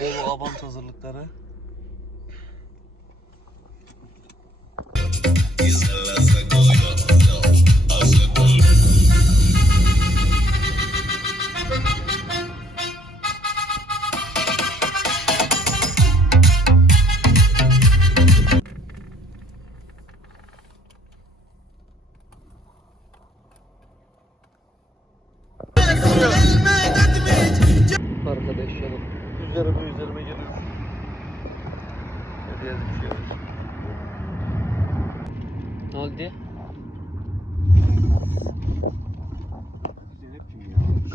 Bolu Abant hazırlıkları. Arkadaşlarım. Üzerime üzerime geliyor. Hediye düşüyor. Ne oldu?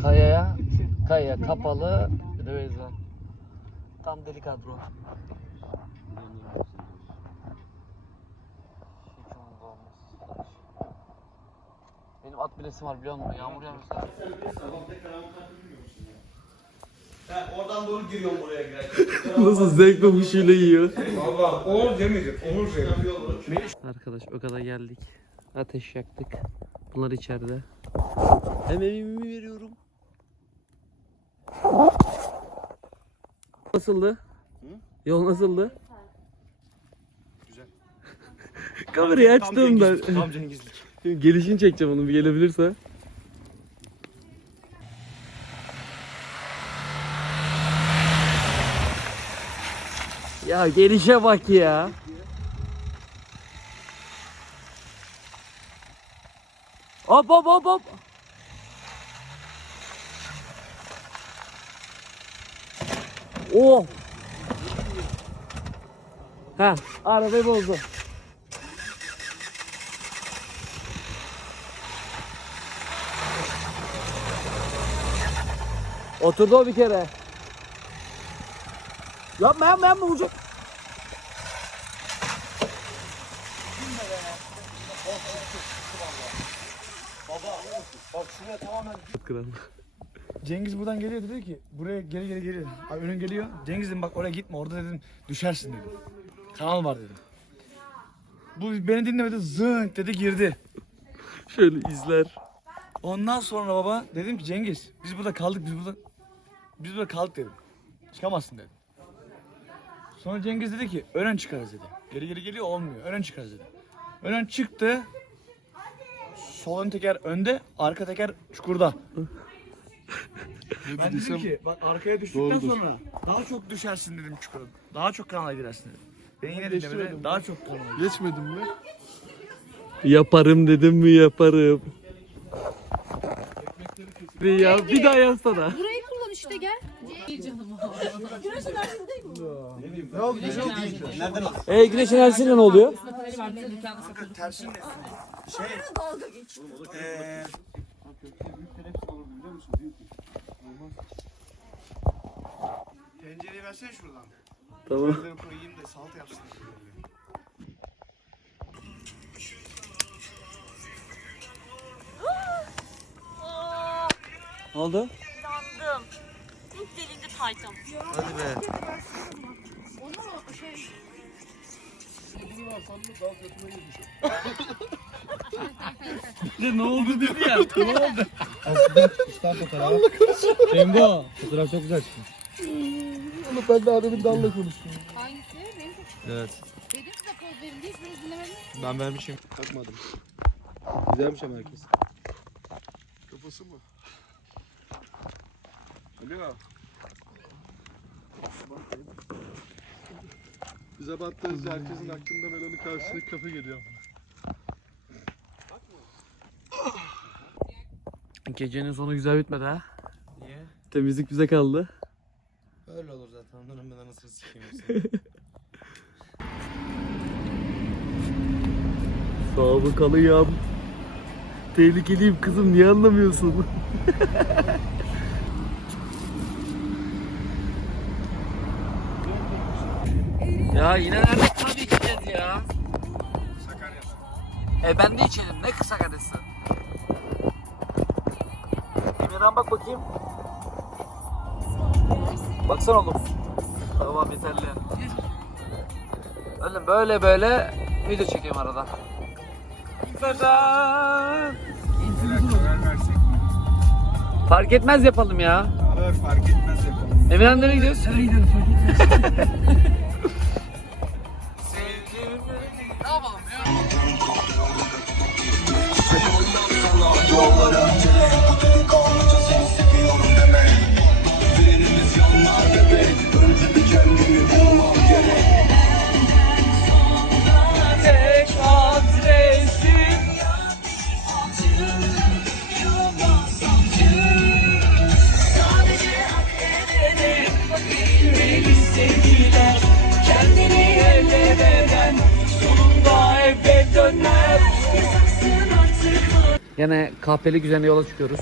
Kayaya, kaya kapalı, Rıvezan. Tam deli kadro. Benim at bilesim var biliyor musun? Yağmur yağmışsa. Oradan doğru giriyorum buraya girerken. Nasıl zevk ve huşuyla yiyor. Valla Onur demeyecek. Onur şey. Arkadaş o kadar geldik. Ateş yaktık. Bunlar içeride. Hem evimi veriyorum. Nasıldı? Yol nasıldı? Güzel. Kamerayı açtığımda. Tam Cengizlik. Gelişini çekeceğim onu bir gelebilirse. Ya gelişe bak ya. Hop hop hop hop. Oh. Ha, arabayı bozdu. Oturdu o bir kere. Bak şuraya tamamen Kral. Cengiz buradan geliyor dedi ki buraya geri geri geliyor. Ay önün geliyor. Cengiz dedim bak oraya gitme orada dedim düşersin dedim. Kanal var dedim. Bu beni dinlemedi zınk dedi girdi. Şöyle izler. Ondan sonra baba dedim ki Cengiz biz burada kaldık biz burada biz burada kaldık dedim. Çıkamazsın dedim. Sonra Cengiz dedi ki önen çıkarız dedi. Geri geri geliyor olmuyor. Önen çıkarız dedi. Önen çıktı. Sol ön teker önde, arka teker çukurda. ben dedim ki bak arkaya düştükten sonra daha çok düşersin dedim çukura. Daha çok kanala girersin dedim. Beni yine dinlemedi. Daha çok kanala. Geçmedim mi? Yaparım dedim mi yaparım. Bir ya bir daha yazsana. Burayı kullan işte gel. Ne oldu? E güneş enerjisiyle ne oluyor? Tersin şey eee Tencereyi versene şuradan. Tamam. Bunları koyayım da salata yapsın. Ne oldu? Yandım. İlk delindi taytım. Hadi be. ne oldu dedi ya. Ne oldu? Cengo, fotoğraf çok güzel çıktı. Ama ben de adamın danla konuştum. Hangisi? Benim Evet. Dedim size poz verin diye hiçbiriniz dinlemediniz. Ben vermişim. Takmadım. Güzelmiş ama herkes. Kafası mı? Alo. Bize battığınızda herkesin aklında Melon'un karşısındaki kafe geliyor. Gecenin sonu güzel bitmedi ha. Niye? Temizlik bize kaldı. Öyle olur zaten. Onların ben anasını sikeyim. Sabıkalıyım. Tehlikeliyim kızım niye anlamıyorsun? ya yine nerede tabii içeceğiz ya. E ben de içelim ne kısa karısı. Emre'den bak bakayım. Baksana oğlum. Tamam yeterli. Oğlum böyle böyle video çekeyim arada. Feda. Fark etmez yapalım ya. fark etmez yapalım. Emirhan nereye gidiyoruz? Ne yapalım ya? Yine kahpeli güzel yola çıkıyoruz.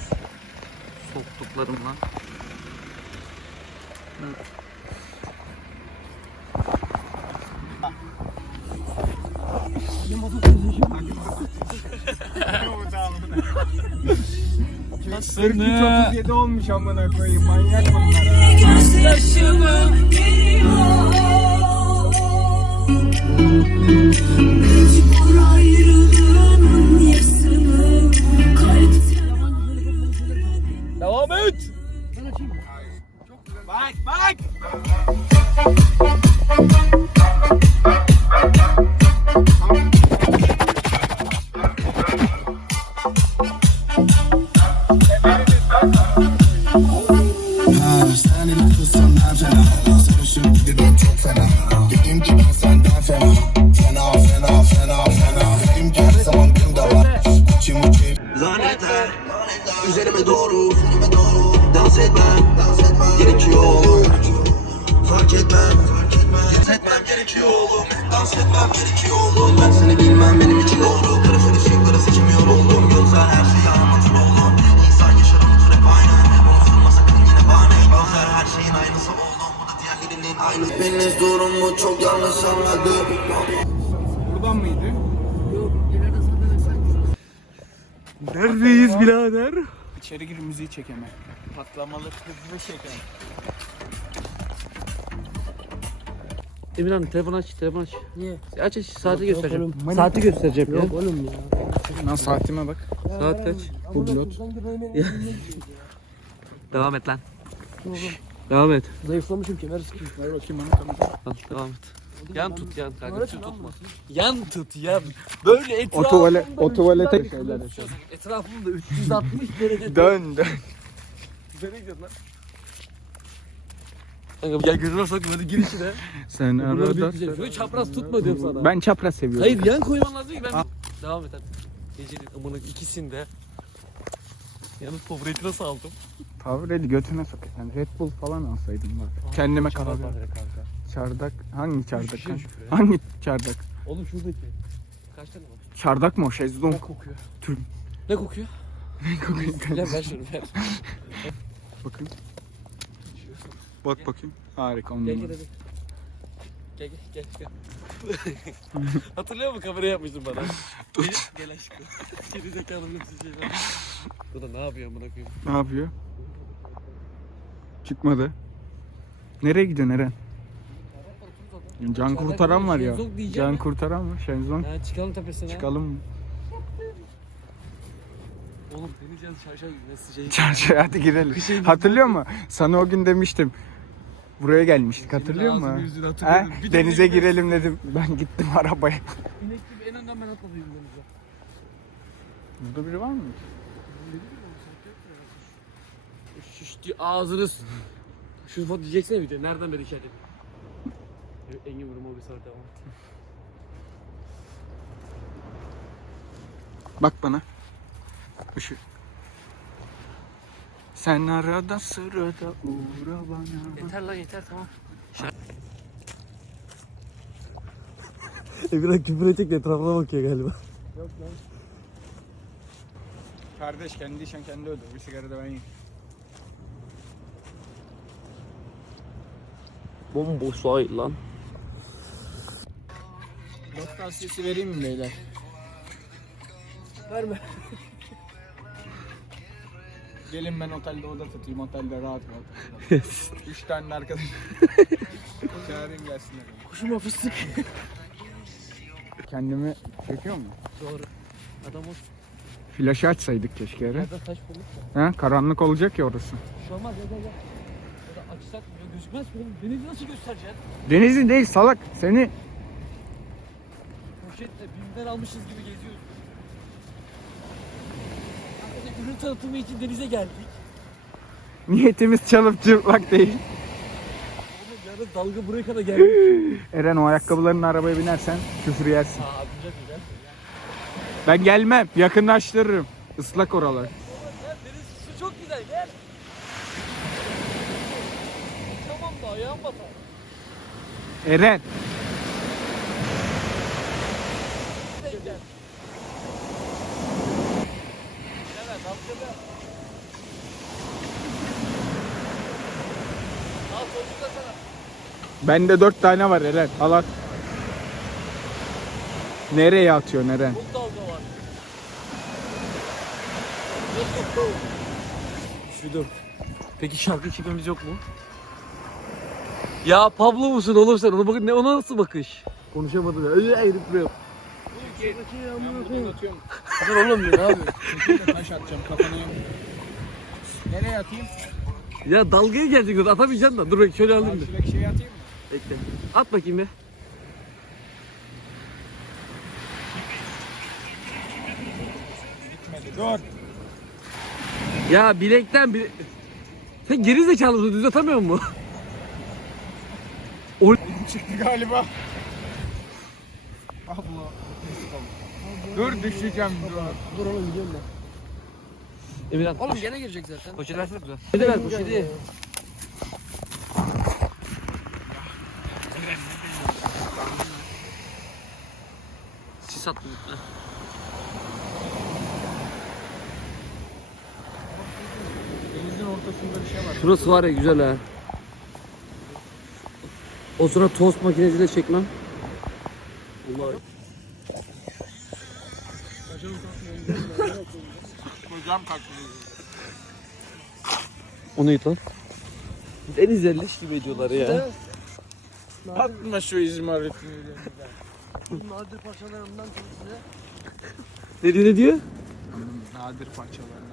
Soğukluklarımla. Sırtı 37 olmuş amına koyayım manyak bunlar. Bak bak. Uçim uçim Lanetler Üzerime doğru Üzerime doğru Dans etmem Gerekiyor oğlum. Fark etmem Fark etmem. Dans etmem gerekiyor oğlum. Dans etmem gerekiyor oğlum. Ben seni bilmem benim için doğru. Karışır ışıkları seçemiyor oldum Gözler her şeyi anlatır oğlum. İnsan yaşar unutur hep aynı. Unutulma sakın yine bahane. Gözler her şeyin aynısı oğlum. Bu da diğerlerinin aynısı Biriniz durumu çok yanlış anladı. Buradan mıydı? Neredeyiz birader? İçeri gir müziği çek hemen. Patlamalı hızlı şeker. Emirhan telefon aç, telefon aç. Niye? Aç aç, saati göstereceğim. oğlum. Saati göstereceğim ya. Yok oğlum ya. Lan saatime bak. Saat kaç? Hublot. Devam et lan. Devam et. Zayıflamışım kemer sıkıyor. Ver bakayım bana kamera. Lan devam et. Yan tut yan kanka. Tut tutma. Yan tut yan. Böyle O tuvalet, o tuvalete şeyler Etrafımda 360 derece. Dön dön. Nereye gidiyorsun lan? Kanka gel gözüme sokma hadi gir içine. Sen arada. Şöyle çapraz tutma diyorum sana. Ben çapraz seviyorum. Hayır yan koyman lazım ki ben. Devam et hadi. Gecenin amına ikisinde. Yalnız Powerade nasıl aldım? Powerade götüne sok. Yani Red Bull falan alsaydım var. Kendime kahve. Çardak. Hangi çardak? Şükrü. Hangi çardak? Oğlum şuradaki. Kaç tane var? Çardak mı o? Şezlong. Ne kokuyor? Tüm. Ne kokuyor? Ne kokuyor? Ya ver şunu ver. Bakayım. Bak bakayım. Harika on Gel numara. gel hadi. Gel gel gel gel. Hatırlıyor musun kamera yapmıştın bana? Tut. Gel aşkım. Geri zekalı hepsi şeyler. Bu da ne yapıyor amına koyayım? Ne yapıyor? Çıkmadı. Nereye gidiyorsun Eren? Can kurtaran var ya. Şenzong diyeceğim Can ya. kurtaran var. Şenzong. Ha çıkalım tepesine. Çıkalım? Oğlum deneyeceğiz nasıl şey. Çarşıya hadi girelim. Hatırlıyor musun? Sana o gün demiştim. Buraya gelmiştik hatırlıyor musun? yüzünü. Bir de Denize de- girelim dedim. Ben gittim arabaya. İnek gibi en önden ben atladım denize. Burada biri var mı? Şiş diye ağzını s- Şu foto diyeceksene bir de nereden beri işaret Engin vurumu bir saat devam. Bak bana. Işık. Sen arada sırada uğra bana. Yeter lan yeter tamam. Emirhan küfür edecek de etrafına bakıyor galiba. Kardeş kendi işen kendi ödür. Bir sigara da ben yiyeyim. Bomboş sahil lan. Not tavsiyesi vereyim mi beyler? Verme. Gelin ben otelde oda tutayım. Otelde rahat rahat. Üç tane arkadaş. Çağırayım gelsinler. Kuşuma fıstık. Kendimi çekiyor mu? Doğru. Adam o Flaşı açsaydık keşke Eren. nerede taş bulmuş. Ha, karanlık olacak ya orası. Bir şey olmaz ya gel gel. Ya da Açsak ya gözükmez mi oğlum? Denizi nasıl göstereceksin? Denizin değil salak. Seni Poşetle bimden almışız gibi geziyoruz. Tanıtımı için denize geldik. niyetimiz çalıp çırpmak değil. Oğlum yarın dalga buraya kadar geldi. Eren o ayakkabılarınla arabaya binersen küfür yersin. Aa atacak güzel. Ben gelmem. Yakınlaştırırım. Islak oralar. Gel deniz su çok güzel gel. Tamam da ayağım batar. Eren. Gel. Gel dalgalı. Al sözlük da sana. Bende dört tane var Eren. Al at. Nereye atıyorsun Eren? Üşüdüm. Peki şarkı çekmemiz yok mu? Ya Pablo musun oğlum sen? Ona bakın ne ona nasıl bakış? Konuşamadım ya. Öyle eğrip duruyor. Dur oğlum ne abi? Taş atacağım kafana. Nereye atayım? Ya dalgaya gelecek o da atamayacaksın da. Dur bak şöyle alayım bir. Şuradaki şeyi atayım mı? Bekle. At bakayım bir. Gitmedi. Dur. Ya bilekten bir... Sen geri zekalı mısın? Düz atamıyor musun? Çıktı galiba. Dur düşeceğim dur. Dur oğlum gidiyorum ben. Emirhan. Oğlum gene girecek zaten. Poşeti versene bize. Poşeti ver poşeti. Sis attım. Denizin ortasında bir şey var. Şurası var ya güzel ha. O sıra tost makinesiyle çekmem. Vallahi. Hocam kaçtı. Onu yut lan. Deniz leş gibi ediyorlar ya. Atma şu izmaritini. Nadir parçalarımdan çok size. Ne diyor ne diyor? Nadir parçalarından.